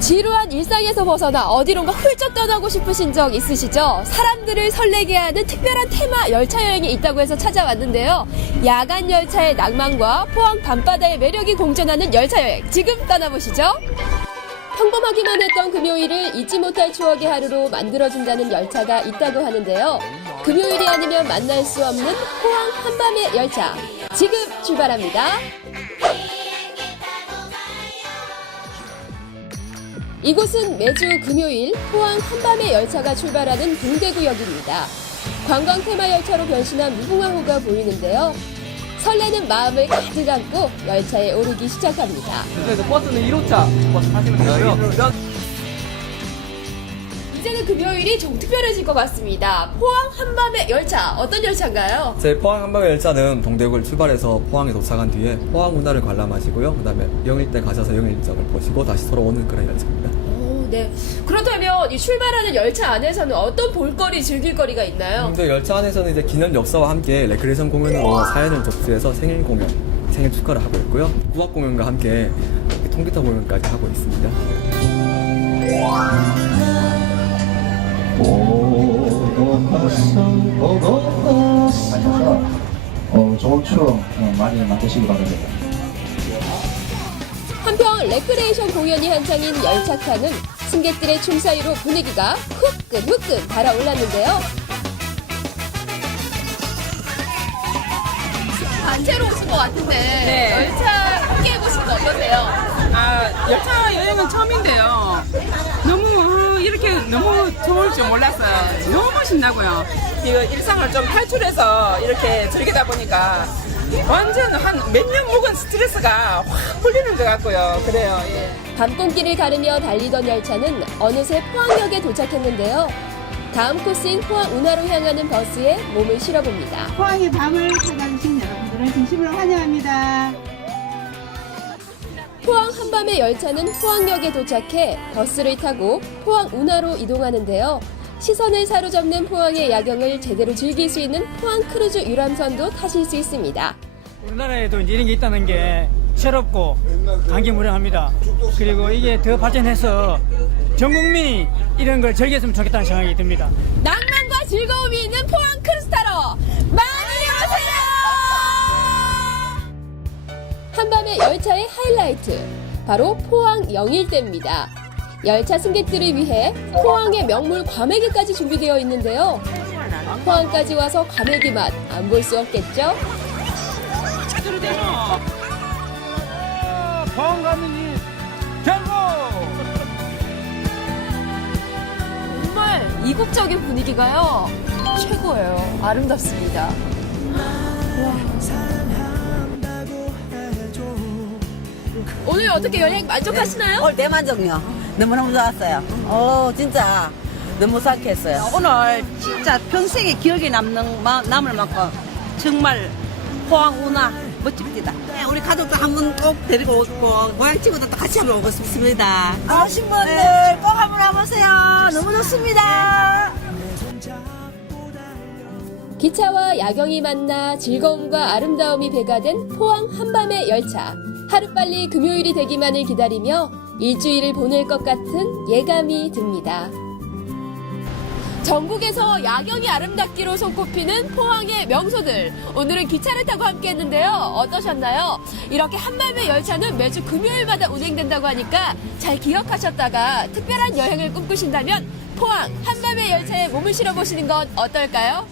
지루한 일상에서 벗어나 어디론가 훌쩍 떠나고 싶으신 적 있으시죠? 사람들을 설레게 하는 특별한 테마 열차 여행이 있다고 해서 찾아왔는데요. 야간 열차의 낭만과 포항 밤바다의 매력이 공존하는 열차 여행 지금 떠나보시죠. 평범하기만 했던 금요일을 잊지 못할 추억의 하루로 만들어준다는 열차가 있다고 하는데요. 금요일이 아니면 만날 수 없는 포항 한밤의 열차 지금 출발합니다. 이곳은 매주 금요일 포항 한밤의 열차가 출발하는 동대구역입니다. 관광 테마 열차로 변신한 무궁화호가 보이는데요. 설레는 마음을 가득 안고 열차에 오르기 시작합니다. 그래서 버스는 1호차 버스 타시면 되고요. 이제는 금요일이 좀 특별해질 것 같습니다. 포항 한밤의 열차 어떤 열차인가요? 제 포항 한밤의 열차는 동대구를 출발해서 포항에 도착한 뒤에 포항 문화를 관람하시고요. 그 다음에 영일대 가셔서 영일 일정을 보시고 다시 돌아오는 그런 열차입니다. 오, 네. 그렇다면 이 출발하는 열차 안에서는 어떤 볼거리, 즐길거리가 있나요? 근데 열차 안에서는 이제 기념 역사와 함께 레크레이션 공연으로 사연을 접수해서 생일 공연, 생일 축하를 하고 있고요. 국악 공연과 함께 통기타 공연까지 하고 있습니다. 어, 좋은 추억 어, 많이 만드시기 바랍니다. 한편 레크레이션 공연이 한창인 열차칸은 승객들의 춤 사이로 분위기가 후끈후끈 달아올랐는데요. 단체로 오신 것 같은데 네. 열차 함께 해보신 거 어떠세요? 아, 열차 여행은 처음인데요. 너무 어, 이렇게 너무 좋을 줄 몰랐어요. 너무 신나고요. 그 일상을 좀 탈출해서 이렇게 즐기다 보니까 완전 한 몇 년 묵은 스트레스가 확 풀리는 것 같고요. 그래요. 예. 밤꽃길을 가르며 달리던 열차는 어느새 포항역에 도착했는데요. 다음 코스인 포항 운하로 향하는 버스에 몸을 실어봅니다. 포항의 밤을 찾아주신 여러분들을 진심으로 환영합니다. 포항 한밤의 열차는 포항역에 도착해 버스를 타고 포항 운하로 이동하는데요. 시선을 사로잡는 포항의 야경을 제대로 즐길 수 있는 포항 크루즈 유람선도 타실 수 있습니다. 우리나라에도 이제 이런 게 있다는 게 새롭고 감개무량합니다. 그리고 이게 더 발전해서 전 국민이 이런 걸 즐겼으면 좋겠다는 생각이 듭니다. 낭만과 즐거움이 있는 포항 크루즈 타러 많이 오세요! 한밤의 열차의 하이라이트 바로 포항 영일대입니다. 열차 승객들을 위해 포항의 명물 과메기까지 준비되어 있는데요. 포항까지 와서 과메기 맛 안 볼 수 없겠죠? 포항 가면이 결국 정말 이국적인 분위기가요. 최고예요. 아름답습니다. 오늘 어떻게 여행 만족하시나요? 오늘 대만족요. 너무너무 좋았어요. 어, 진짜 너무 상쾌했어요. 오늘 진짜 평생에 기억에 남는, 마- 남을 만큼 정말 포항 운하 멋집니다. 네, 우리 가족도 한 번 꼭 데리고 오고, 고향 친구들도 같이 한번 오고 싶습니다. 아신 분들 꼭 한번 와보세요. 너무 좋습니다. 기차와 야경이 만나 즐거움과 아름다움이 배가 된 포항 한밤의 열차. 하루빨리 금요일이 되기만을 기다리며 일주일을 보낼 것 같은 예감이 듭니다. 전국에서 야경이 아름답기로 손꼽히는 포항의 명소들. 오늘은 기차를 타고 함께 했는데요. 어떠셨나요? 이렇게 한밤의 열차는 매주 금요일마다 운행된다고 하니까 잘 기억하셨다가 특별한 여행을 꿈꾸신다면 포항 한밤의 열차에 몸을 실어보시는 건 어떨까요?